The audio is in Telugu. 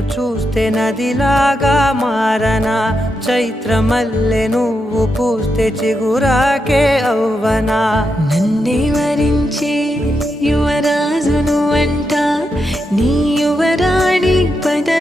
చూస్తే నదిలాగా మారనా, చైత్రమల్లె నువ్వు పూస్తే చిగురాకే అవ్వనా. నన్నే వరించే యువరాజును అంట నీ